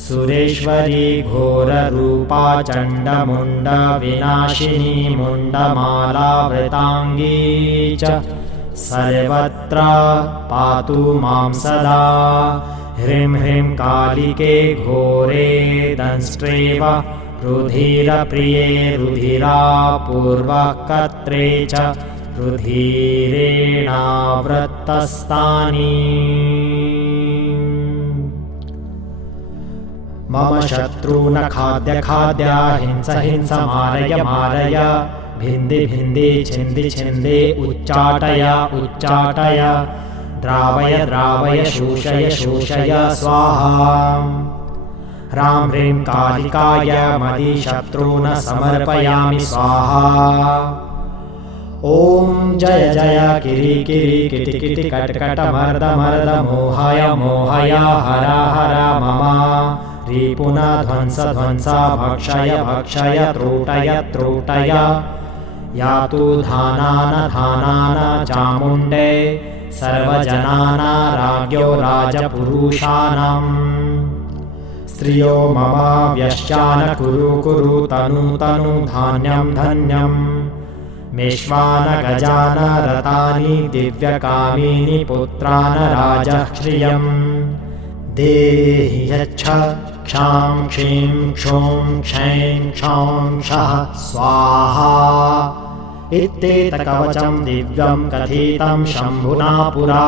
सुरेश्वरी घोररूपा चण्डमुण्डविनाशिनी मुण्डमालावृताङ्गी च सर्वत्र पातु मां सदा। ह्रीं ह्रीं कालिके घोरे दंष्ट्रेव रुधिरप्रिये रुधिरापूर्वकर्त्रे च रुधिरेणावृत्तस्तानि। मम शत्रून् खाद्य खाद्य हिंस हिंस मारय मारय भिन्धि भिन्धि छिन्दि छिन्दि उच्चाटय उच्चाटय द्रावय द्रावय शोषय शोषय स्वाहा। ह्रां ह्रीं कालिकाय मदि शत्रून् समर्पयामि स्वाहा। ॐ जय जय किरि किरि किटि किटि कट कट मर्द मर्द मोहय मोहय हर हर मम रिपुन ध्वंस ध्वंस भक्षय भक्षय त्रोटय त्रोटय यातु धानान धानान चामुण्डे सर्वजनाना राज्ञो राजपुरुषाणाम्। स्त्रियो मम व्यश्चान कुरु कुरु तनु तनु धान्यं धन्यम्। मेष्वान गजान रतानि दिव्यकामिनि पुत्रान राजः श्रियम्। देहि यच्छ क्षां क्षीं क्षौं क्षैं क्षौं क्षः स्वाहा। इत्येतत्कवचं दिव्यं कथितं शम्भुना पुरा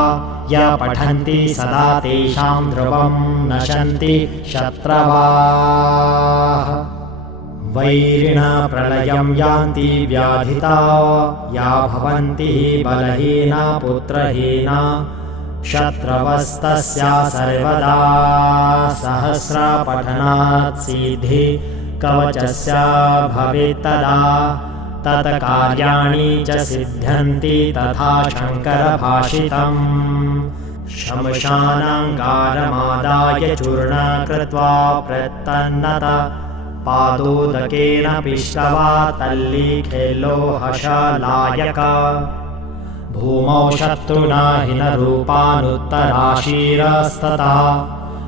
य पठन्ति सदा तेषां ध्रुवं नशन्ति शत्रवः। वैरिणप्रलयं यान्ति व्याधिता या भवन्ति बलहीना पुत्रहीना शत्रवस्तस्या सर्वदा। सहस्रपठनात् सिद्धि कवचस्य भवेत्तदा तत्कार्याणि च सिद्ध्यन्ति तथा शङ्करभाषितम्। शमशानाङ्गारमादाय चूर्ण कृत्वा प्रतन्नत पादोदकेन पिष्टवा तल्लीखेलोहशलायक। भूमौ शत्रुना हिनरूपानुत्तराशीरस्तथा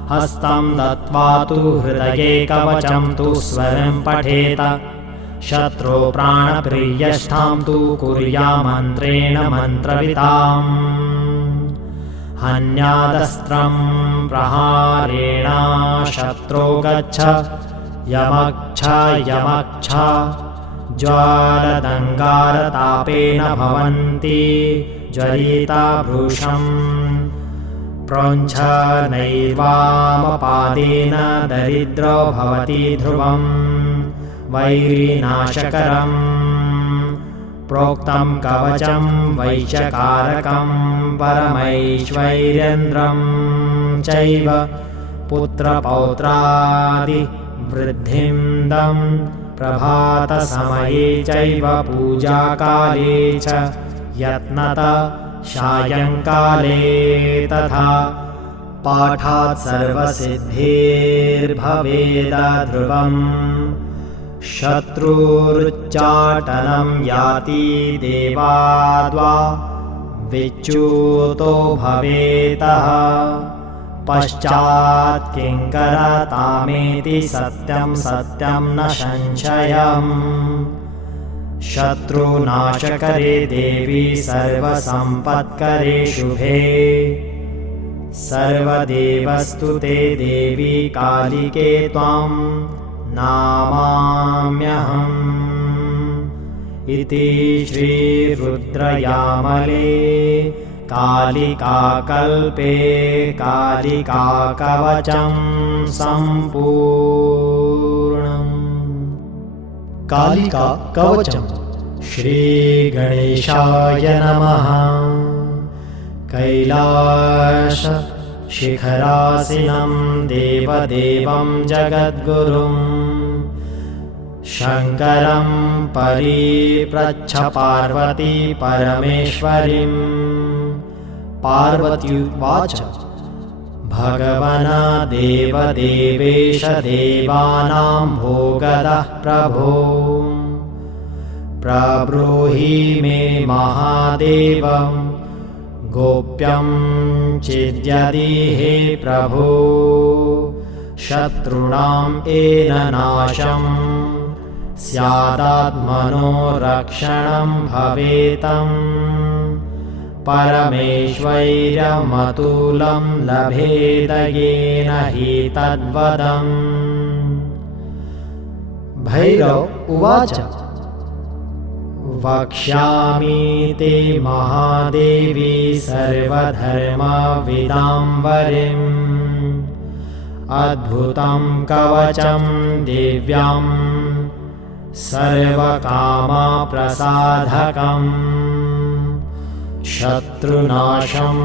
हस्तं दत्त्वा तु हृदये कवचं तु स्वरं पठेत। शत्रो प्राणप्रियष्ठां तु कुर्यामन्त्रेण मन्त्रविताम्। हन्यादस्त्रं प्रहारेण शत्रो गच्छ यमक्ष यमक्ष ज्वालदङ्गारतापेन भवन्ति ज्वलिता भृशम्। प्रोञ्छ नैवामपादेन दरिद्रो भवति ध्रुवम्। वैरिनाशकरम् प्रोक्तं कवचं वैचकारकं परमैश्वर्येन्द्रं चैव पुत्रपौत्रादिवृद्धिं प्रभातसमये चैव पूजाकाले च यत्नतः सायंकाले तथा पाठात् सर्वसिद्धिर्भवेद ध्रुवम् शत्रुरुच्चाटनं याति देवाद्वा विच्युतो भवेतः पश्चात् किंकरतामेति सत्यं सत्यं न संशयम् शत्रुनाशकरे देवी सर्वसम्पत्करे शुभे सर्वदेवस्तुते देवी कालिके त्वां नामाम्यहम् इति श्रीरुद्रयामले कालिकाकल्पे कालिकाकवचं सम्पूर्णम्। कालिकाकवचम्। श्रीगणेशाय नमः। कैलासशिखरासीनं देवदेवं जगद्गुरुं शङ्करं परिप्रच्छ पार्वती परमेश्वरीं। पार्वत्युवाच भगवन् देवदेवेश देवानां भोगदः प्रभो प्रब्रूहि मे महादेव गोप्यं चिद्यदि हे प्रभो शत्रूणां येन नाशं स्यादात्मनो रक्षणं भवेतं परमेश्वैर्यमतुलं लभेद येन हि तद्वदम्। भैरव उवाच वक्ष्यामि ते महादेवी सर्वधर्मविदाम्बरीम् अद्भुतं कवचं दिव्यं सर्वकामप्रसाधकम् शत्रुनाशं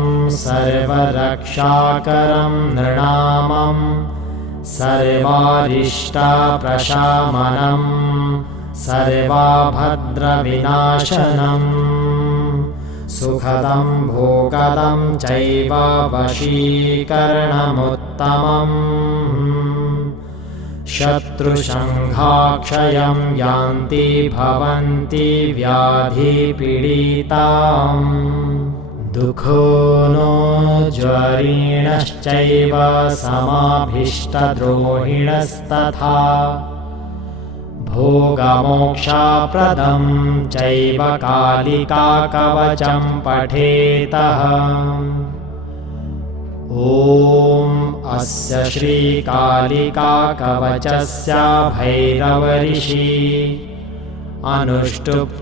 सर्वरक्षाकरं नृणामं सर्वारिष्टप्रशमनं सर्वाभद्रविनाशनं सुखदं भोगदं चैव वशीकरणमुत्तमम् शत्रुसंहाक्षयं यान्ति भवन्ति व्याधिपीडिताम् दुःखो नो ज्वरिणश्चैव समाभीष्टद्रोहिणस्तथा भोगमोक्षप्रदं चैव कालिकाकवचं पठेतः। ॐ अस्य श्रीकालिकाकवचस्य भैरवऋषि अनुष्टुप्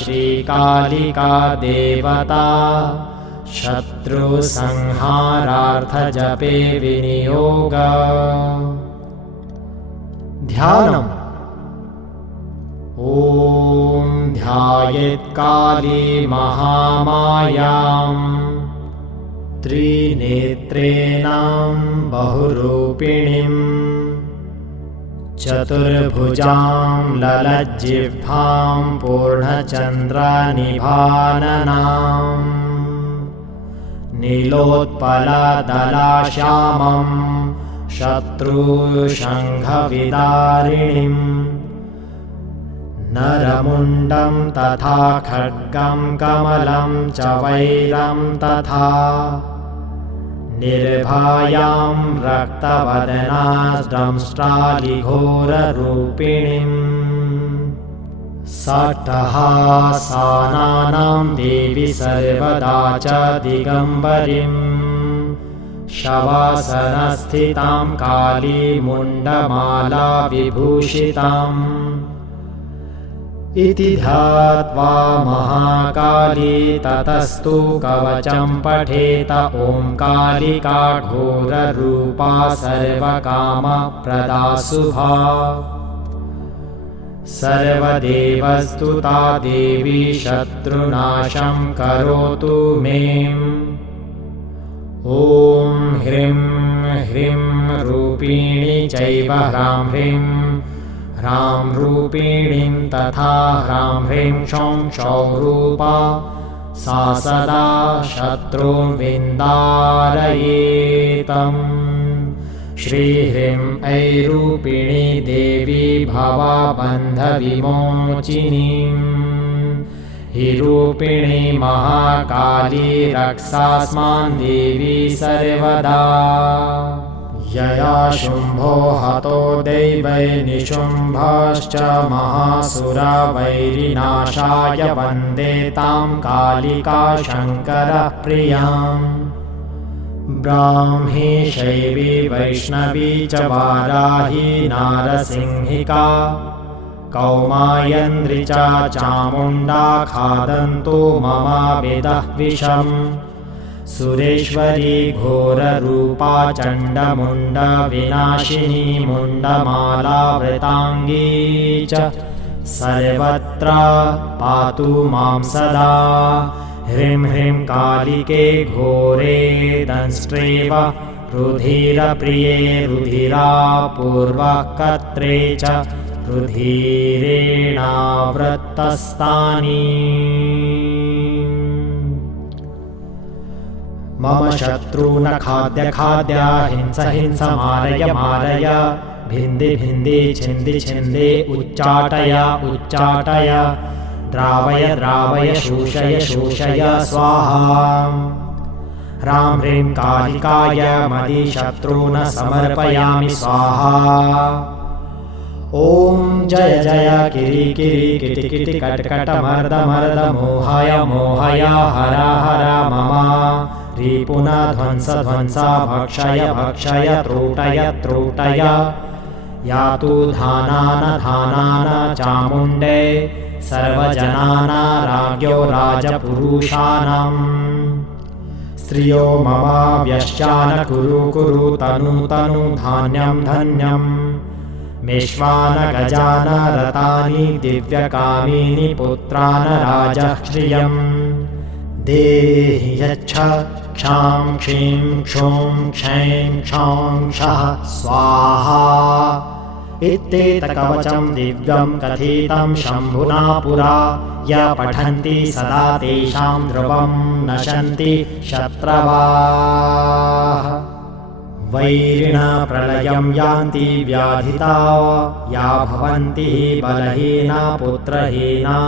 श्रीकालिका देवता शत्रुसंहारार्थजपे विनियोग। ध्यानम्। ॐ ध्यायेत्काली महामायां त्रिनेत्रेणां बहुरूपिणीं चतुर्भुजां ललज्जिह्वां पूर्णचन्द्रनिभाननां नीलोत्पलदलाश्यामं शत्रुशङ्खविदारिणीं नरमुण्डं तथा खड्गं कमलं च वैरं तथा निर्भयां रक्तवदनाद्रंष्ट्रालिघोररूपिणीं सट्टहासानां देवी सर्वदा च दिगम्बरीं शवासनस्थितां कालीमुण्डमाला विभूषिताम् इति ध्यात्वा महाकाली ततस्तु कवचं पठेत। ॐ कालिका घोररूपा सर्वकामप्रदा शुभा सर्वदेवस्तुता देवी शत्रुनाशं करोतु मे। ॐ ह्रीं ह्रीं रूपिणी चैव ह्रां रूपिणीं तथा ह्रां ह्रीं क्षौं क्षौं रूपा सा सदा शत्रून् विन्दारयेतम्। श्रीह्रीं ऐरूपिणी देवी भवबन्धविमोचिनीं हि रूपिणी महाकाली रक्षास्मान् देवी सर्वदा। यया शुम्भो हतो दैवै निशुम्भश्च महासुरा वैरिनाशाय वन्दे तां कालिका शङ्करप्रियाम्। ब्राह्मी शैवी वैष्णवी च वाराही नारसिंहिका कौमायन्द्री च चामुण्डा खादन्तु मम वेदः विषम्। सुरेश्वरी घोररूपा चण्डमुण्डविनाशिनी मुण्डमालावृताङ्गी च सर्वत्र पातु मां सदा। ह्रीं ह्रीं कालिके घोरे दंष्ट्रेव रुधिरप्रिये रुधिरापूर्वकर्त्रे च रुधिरेणावृतस्तानि। मम शत्रून् खाद्य खाद्य हिंस हिंस मारय मारय भिन्धि भिन्धि छिन्दि छिन्दि उच्चाटय उच्चाटय द्रावय द्रावय शोषय शोषय स्वाहा। ह्रां ह्रीं कालिकाय मदिशत्रून् समर्पयामि स्वाहा। ॐ जय जय किरि किरि किटि किटि कट कट मर्द मर्द मोहय मोहय हर हर मम रिपुन ध्वंस ध्वंस भक्षय भक्षय त्रोटय त्रोटय यातु धानान धानान चामुण्डे सर्वजनाना राज्ञो राजपुरुषाणाम्। स्त्रियो मम व्यश्चान कुरु कुरु तनु तनु धान्यं धन्यम्। मेष्वान गजान रतानि दिव्यकामिनि पुत्रान् राजः श्रियम्। देहि यच्छ क्षां क्षीं क्षूं क्षैं क्षौं क्षः स्वाहा। इत्येतत्कवचं दिव्यं कथितं शम्भुना पुरा य पठन्ति सदा तेषां ध्रुवं नशन्ति शत्रवः। वैरिणा प्रलयं यान्ति व्याधिता या भवन्ति बलहीना पुत्रहीना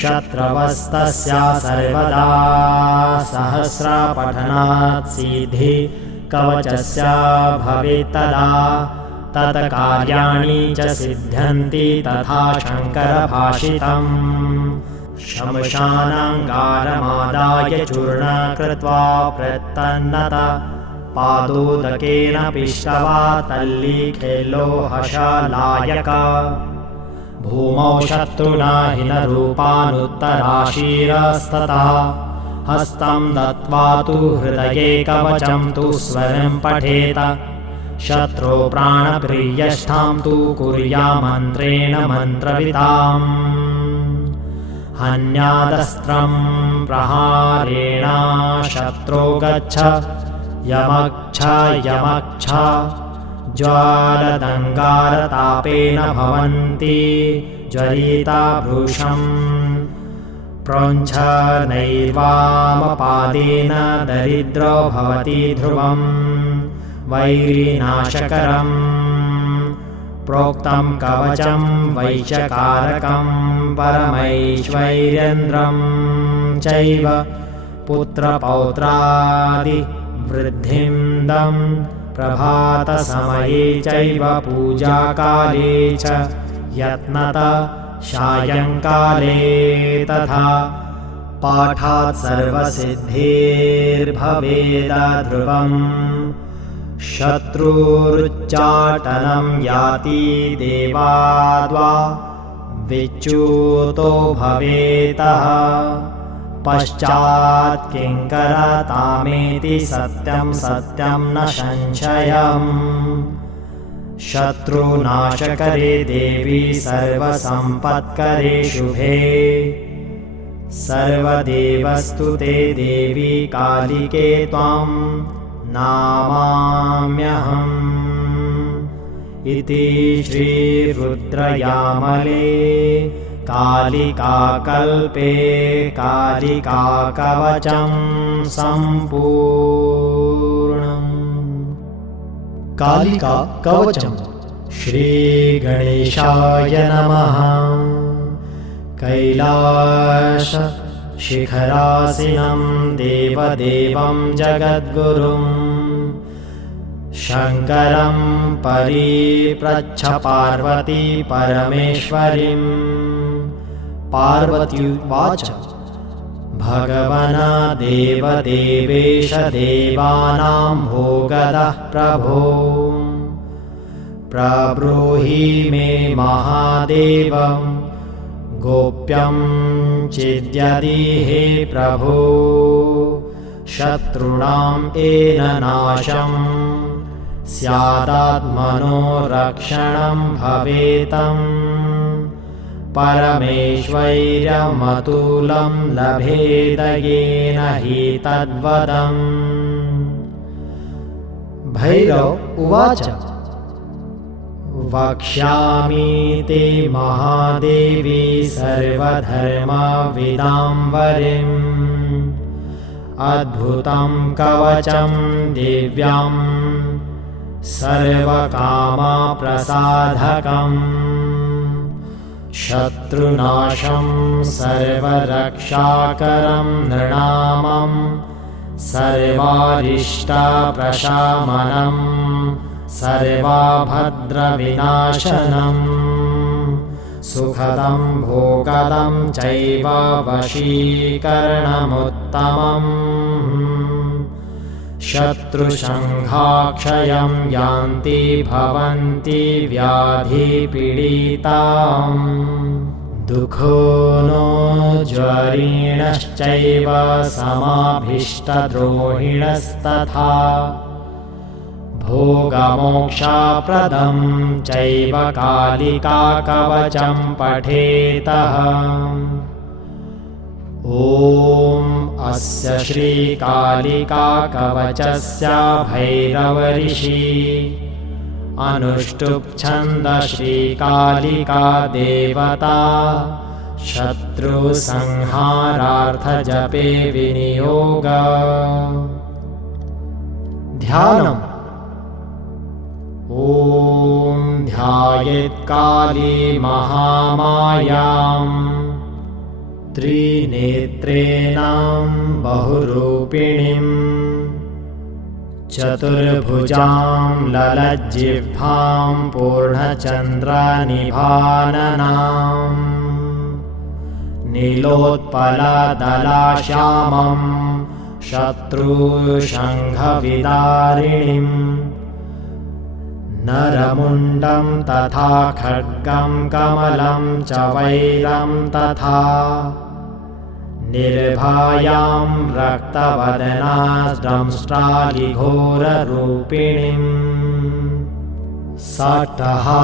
शत्रवस्तस्या सर्वदा। सहस्रपठनात् सिद्धि कवचस्य भवेत्तदा तत्कार्याणि च सिद्ध्यन्ति तथा शङ्करभाषितम्। शमशानाङ्गारमादाय चूर्ण कृत्वा प्रतन्नत पादोदकेन पिष्टवा तल्लीखेलोहशलायक। भूमौ शत्रुना हिनरूपानुत्तराशीरस्ततः हस्तं दत्त्वा तु हृदये कवचं तु स्वरं पठेत। शत्रो प्राणप्रियष्ठां तु कुर्यामन्त्रेण मन्त्रविताम्। हन्यादस्त्रं प्रहारेण शत्रो गच्छ यमक्ष यमक्ष ज्वालदङ्गारतापेन भवन्ति ज्वलिता भृशम्। प्रोञ्छ नैर्वामपादेन दरिद्रो भवति ध्रुवम् वैरिनाशकरम्। प्रोक्तं कवचं वैशकारकं परमैश्वर्येन्द्रं चैव पुत्रपौत्रादिवृद्धिन्दं प्रभातसमये चैव पूजाकाले च यत्नत सायङ्काले तथा। पाठात् सर्वसिद्धिर्भवेद ध्रुवम्। शत्रुरुच्चाटनं याति देवाद्वा विच्युतो भवेतः। पश्चात् किङ्करतामेति सत्यं सत्यं न संशयम्। शत्रुनाशकरे देवी सर्वसम्पत्करे शुभे सर्वदेवस्तुते देवी कालिके त्वां नामाम्यहम् इति श्रीरुद्रयामले कालिकाकल्पे कालिकाकवचं सम्पूर्णम्। कालिका कवचम्। श्रीगणेशाय नमः। कैलास शिखरासीनं देवदेवं जगद्गुरुं शङ्करं परिप्रच्छ पार्वती परमेश्वरीं। पार्वत्युवाच भगवन् देवदेवेश देवानां भोगदः प्रभो प्रब्रूहि मे महादेव गोप्यं चिद्यदि हे प्रभो शत्रूणां येन नाशं स्यादात्मनो रक्षणं भवेतं परमेश्वैर्यमतुलं लभेद येन हि तद्वदम्। भैरव उवाच वक्ष्यामि ते महादेवी सर्वधर्मविदाम्बरीम् अद्भुतं कवचं दिव्यां सर्वकामप्रसाधकम् शत्रुनाशं सर्वरक्षाकरं नृणामं सर्वारिष्टप्रशमनं सर्वभद्रविनाशनं सुखदं भोगदं चैव वशीकरणमुत्तमम् शत्रुसंहाक्षयं यान्ति भवन्ति व्याधिपीडिताम् दुःखो नो ज्वरीणश्चैव समाभीष्टद्रोहिणस्तथा भोगमोक्षप्रदं चैव कालिकाकवचं पठेतः। ॐ अस्य श्रीकालिकाकवचस्य भैरवऋषि अनुष्टुप् श्रीकालिका देवता शत्रुसंहारार्थजपे विनियोग। ध्यानम्। ॐ ध्यायेत्काली महामायां त्रिनेत्रेणां बहुरूपिणीं चतुर्भुजां ललज्जिह्वां पूर्णचन्द्रनिभाननां नीलोत्पलदलाश्यामं शत्रुशङ्खविदारिणीं नरमुण्डं तथा खड्गं कमलं च वैरं तथा निर्भयां रक्तवदनाद्रंष्ट्रालिघोररूपिणीं सट्टहासानां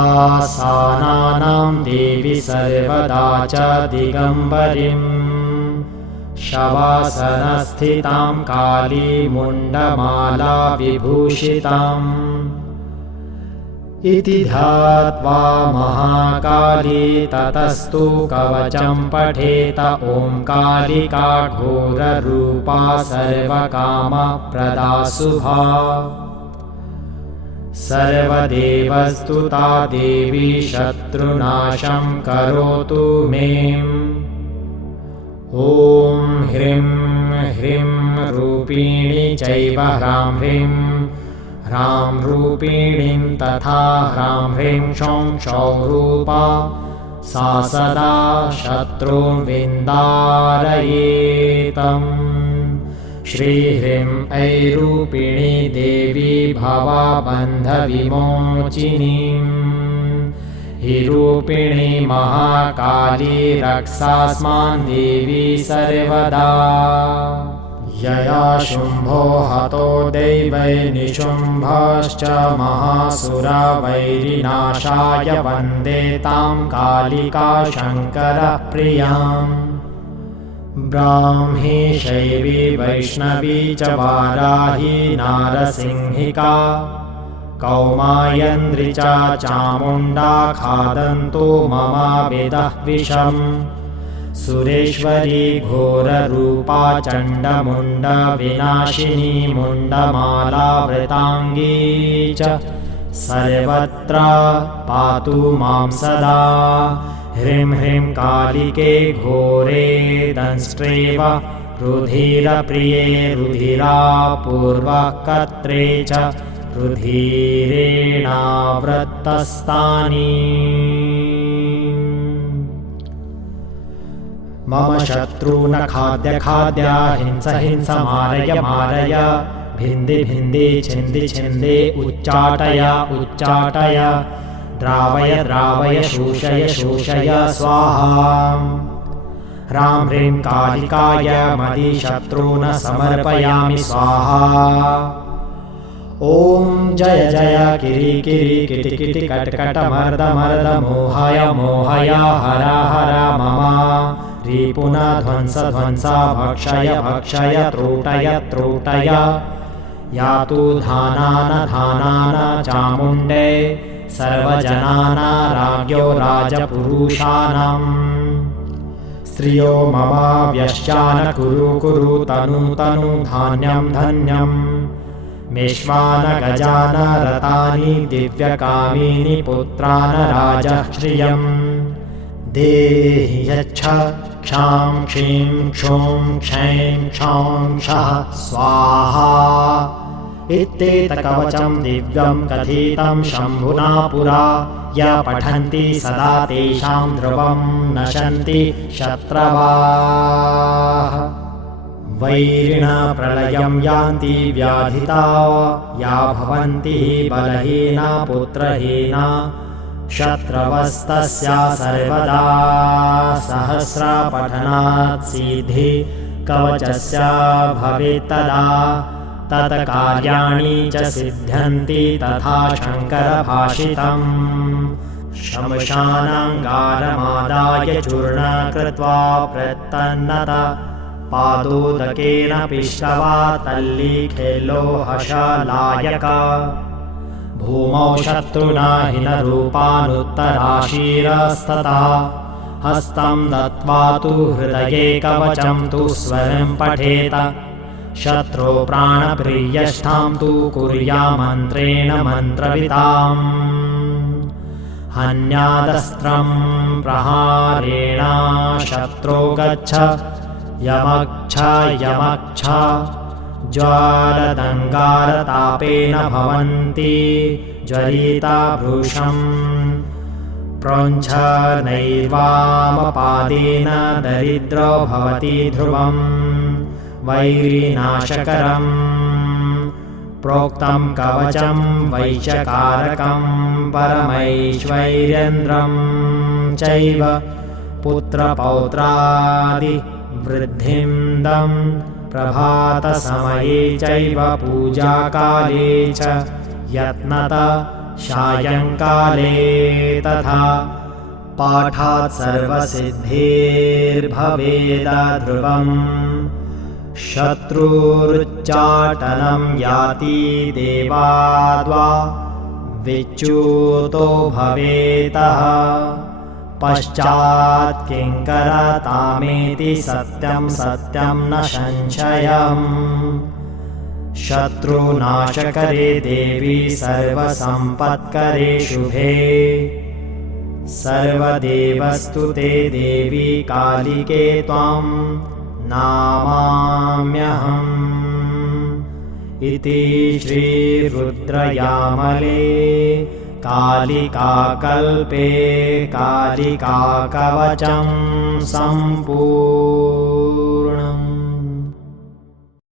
देवी सर्वदा च दिगम्बरीं शवासनस्थितां कालीमुण्डमाला विभूषिताम् इति ध्यात्वा महाकाली ततस्तु कवचं पठेत। ॐ कालिका घोररूपा सर्वकामप्रदा शुभा सर्वदेवस्तुता देवी शत्रुनाशं करोतु मे। ॐ ह्रीं ह्रीं रूपिणी चैव ह्रां ह्रीं ह्रां रूपिणीं तथा ह्रां ह्रीं क्षौं क्षौं रूपा सा सदा शत्रून् विन्दारयेतम्। श्रीह्रीं ऐरूपिणी देवी भवबन्धविमोचिनीं हि रूपिणी महाकाली रक्षास्मान् देवी सर्वदा। यया शुम्भो हतो दैवै निशुम्भश्च महासुरा वैरिनाशाय वन्दे तां कालिका शङ्करप्रियाम् ब्राह्मी शैवी वैष्णवी च वाराही नारसिंहिका कौमायन्द्री च चामुण्डा खादन्तु ममाविदः विषम् सुरेश्वरी घोररूपा चण्डमुण्डविनाशिनी मुण्डमालावृताङ्गी च सर्वत्र पातु मां सदा ह्रीं ह्रीं कालिके घोरे दंष्ट्रेव रुधिरप्रिये रुधिरापूर्वकर्त्रे च रुधिरेणावृत्तस्तानि मम शत्रून् खाद्य खाद्य हिंस हिंस मारय मारय भिन्धि भिन्धि छिन्दि छिन्दि उच्चाटय उच्चाटय द्रावय द्रावय शोषय शोषय स्वाहा ह्रां ह्रीं कालिकाय मदिशत्रून् समर्पयामि स्वाहा ॐ जय जय किरि किरि किटि किटि कट कट मर्द मर्द मोहय मोहय हर हर मम रिपुन ध्वंस ध्वंस भक्षय भक्षय त्रोटय त्रोटय यातु धानान धानान चामुण्डे सर्वजनाना राज्ञो राजपुरुषाणाम् स्त्रियो मम व्यश्चान कुरु कुरु तनु तनु धान्यं धन्यम् मेष्वान गजान रतानि दिव्यकामीनि पुत्रान् राजः श्रियम् देहि यच्छ क्षां क्षीं क्षूं क्षैं क्षौं क्षः स्वाहा इत्येतत्कवचं दिव्यं कथितं शम्भुना पुरा य पठन्ति सदा तेषां ध्रुवं नशन्ति शत्रवः वैरिणा प्रलयं यान्ति व्याधिता या भवन्ति बलहीना पुत्रहीना शत्रवस्तस्या सर्वदा सहस्रपठनात् सिद्धि कवचस्य भवेत्तदा तत्कार्याणि च सिद्ध्यन्ति तथा शङ्करभाषितम् शमशानाङ्गारमादाय चूर्ण कृत्वा प्रतन्नत पादोदकेन पिष्टवा तल्लीखेलोहशलायक भूमौ शत्रुना हिनरूपानुत्तराशीरस्ततः हस्तं दत्त्वा तु हृदये कवचं तु स्वयं पठेत शत्रो प्राणप्रियष्ठां तु कुर्यामन्त्रेण मन्त्रविताम् हन्यादस्त्रं प्रहारेण शत्रो गच्छ यमक्ष यमक्ष ज्वालदङ्गारतापेन भवन्ति ज्वलिता भृशम् प्रोञ्छ नैवामपादेन दरिद्रो भवति ध्रुवम् वैरिनाशकरम् प्रोक्तं कवचं वैश्यकारकं परमैश्वर्येन्द्रं चैव पुत्रपौत्रादि वृद्धिन्दं प्रभातसमये चैव पूजाकाले च यत्नत सायङ्काले तथा पाठात् सर्वसिद्धिर्भवेद ध्रुवम् शत्रुर्चाटनं याति देवाद्वा विच्युतो भवेतः पश्चात् किङ्करतामेति सत्यं सत्यं न संशयम् शत्रुनाशकरे देवी सर्वसम्पत्करे शुभे सर्वदेवस्तुते देवी कालिके त्वां नामाम्यहम् इति श्रीरुद्रयामले कालिकाकल्पे कालिकाकवचं सम्पूर्णम्।